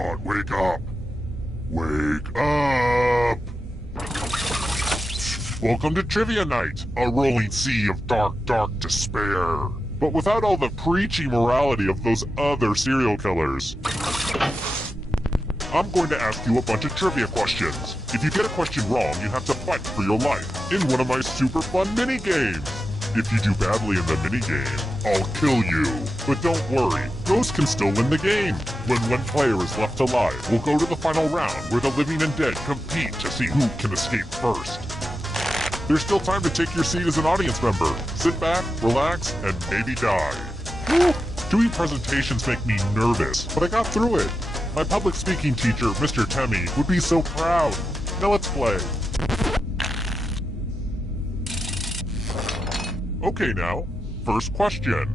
on, wake up! Wake up! Welcome to Trivia Night, a rolling sea of dark, dark despair. But without all the preachy morality of those other serial killers. I'm going to ask you a bunch of trivia questions. If you get a question wrong, you have to fight for your life in one of my super fun mini-games. If you do badly in the minigame, I'll kill you. But don't worry, Ghost can still win the game. When one player is left alive, we'll go to the final round where the living and dead compete to see who can escape first. There's still time to take your seat as an audience member. Sit back, relax, and maybe die. Whew. Doing presentations make me nervous, but I got through it. My public speaking teacher, Mr. Temmie, would be so proud. Now let's play. Okay now, first question.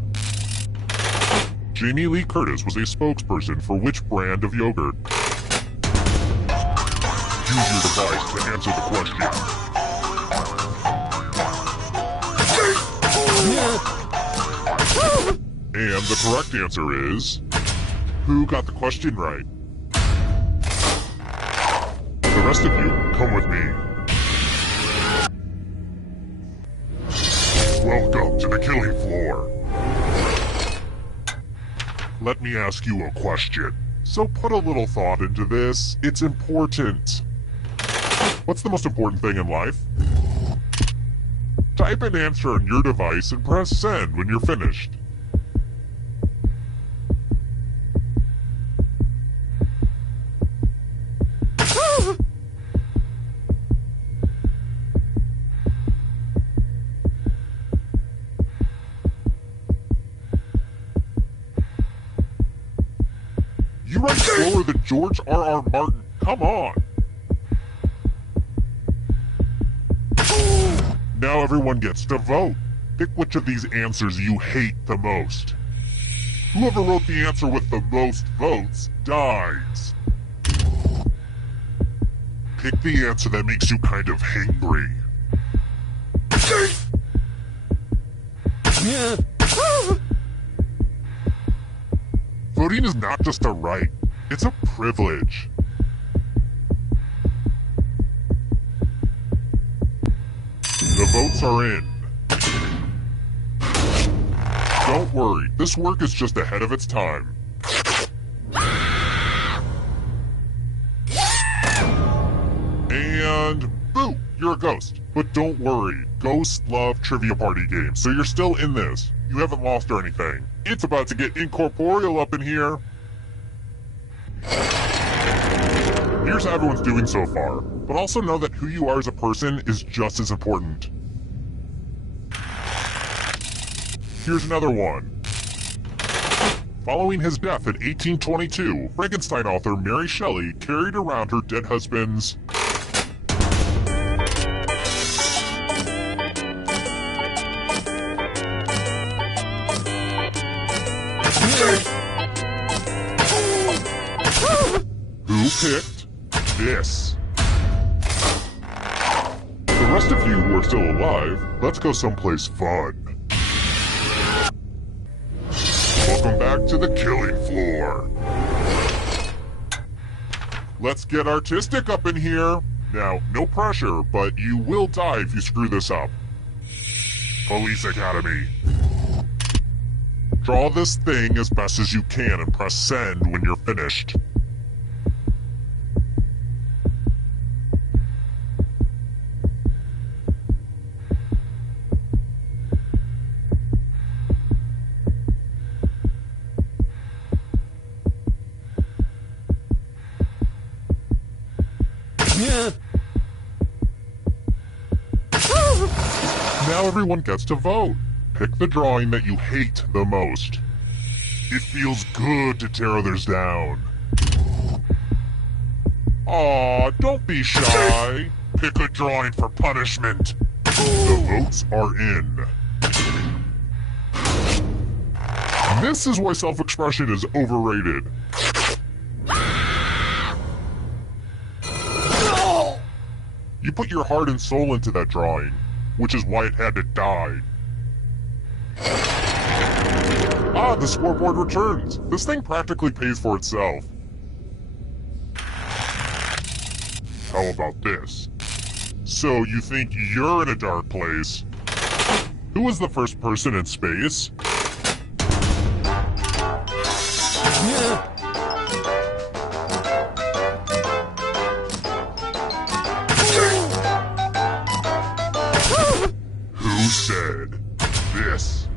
Jamie Lee Curtis was a spokesperson for which brand of yogurt? Use your device to answer the question. And the correct answer is... who got the question right? The rest of you, come with me. Welcome to the killing floor. Let me ask you a question. So put a little thought into this. It's important. What's the most important thing in life? Type an answer on your device and press send when you're finished. You write slower than George R.R. Martin. Come on. Now everyone gets to vote. Pick which of these answers you hate the most. Whoever wrote the answer with the most votes dies. Pick the answer that makes you kind of hangry. Voting is not just a right, it's a privilege. The votes are in. Don't worry, this work is just ahead of its time. And boo, you're a ghost. But don't worry, ghosts love trivia party games, so you're still in this. You haven't lost or anything. It's about to get incorporeal up in here. Here's how everyone's doing so far, but also know that who you are as a person is just as important. Here's another one. Following his death in 1822, Frankenstein author Mary Shelley carried around her dead husband's... Who picked this? The rest of you who are still alive, let's go someplace fun. Welcome back to the killing floor. Let's get artistic up in here. Now, no pressure, but you will die if you screw this up. Police Academy. Draw this thing as best as you can and press send when you're finished. Now everyone gets to vote. Pick the drawing that you hate the most. It feels good to tear others down. Aw, don't be shy. Pick a drawing for punishment. The votes are in. This is why self-expression is overrated. You put your heart and soul into that drawing, which is why it had to die. Ah, the scoreboard returns. This thing practically pays for itself. How about this? So you think you're in a dark place? Who was the first person in space? Who said this?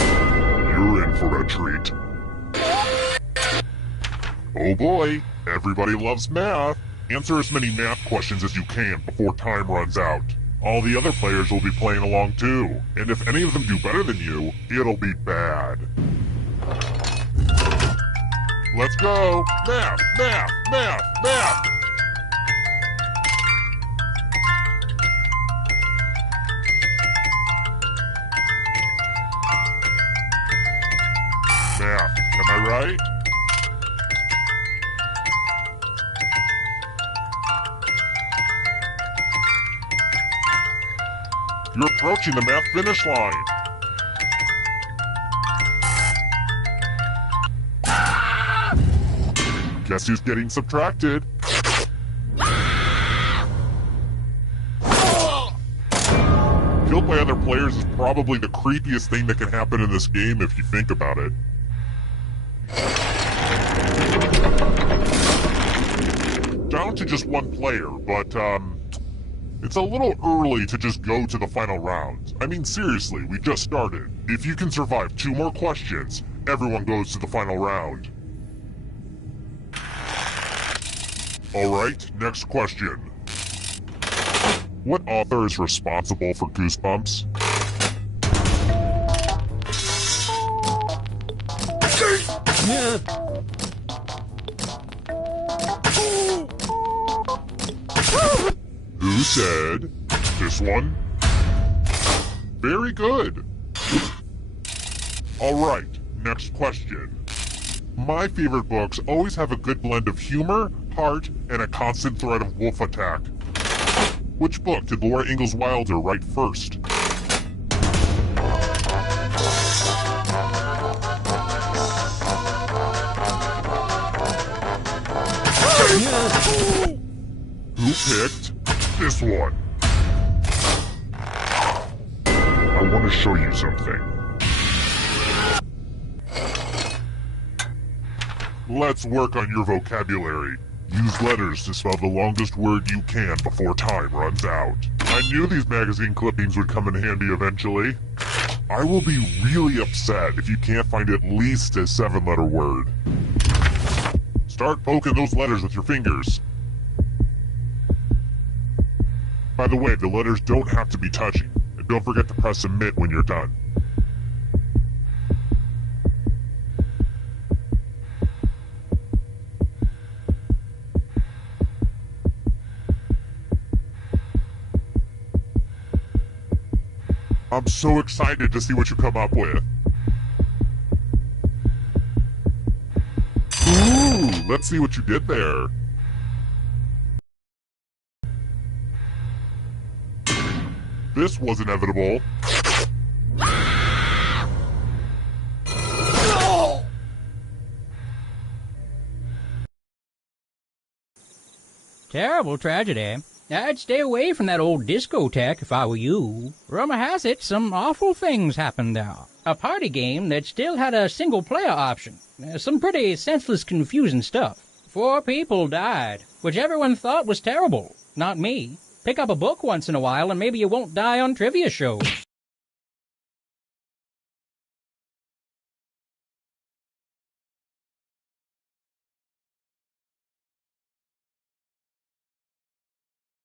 You're in for a treat. Oh boy, everybody loves math. Answer as many math questions as you can before time runs out. All the other players will be playing along too, and if any of them do better than you, it'll be bad. Let's go! Math, math, math, math! Math, am I right? You're approaching the math finish line. Guess who's getting subtracted? Killed by other players is probably the creepiest thing that can happen in this game if you think about it. Down to just one player, but it's a little early to just go to the final round. I mean, seriously, we just started. If you can survive 2 more questions, everyone goes to the final round. Alright, next question. What author is responsible for Goosebumps? Who said this one? Very good. Alright, next question. My favorite books always have a good blend of humor, heart, and a constant threat of wolf attack. Which book did Laura Ingalls Wilder write first? Who picked this one? I want to show you something. Let's work on your vocabulary. Use letters to spell the longest word you can before time runs out. I knew these magazine clippings would come in handy eventually. I will be really upset if you can't find at least a 7-letter word. Start poking those letters with your fingers. By the way, the letters don't have to be touching. And don't forget to press submit when you're done. I'm so excited to see what you come up with. Ooh, let's see what you did there. This was inevitable. Terrible tragedy. I'd stay away from that old discotheque if I were you. Rumor has it some awful things happened there. A party game that still had a single-player option. Some pretty senseless, confusing stuff. 4 people died, which everyone thought was terrible. Not me. Pick up a book once in a while and maybe you won't die on trivia shows.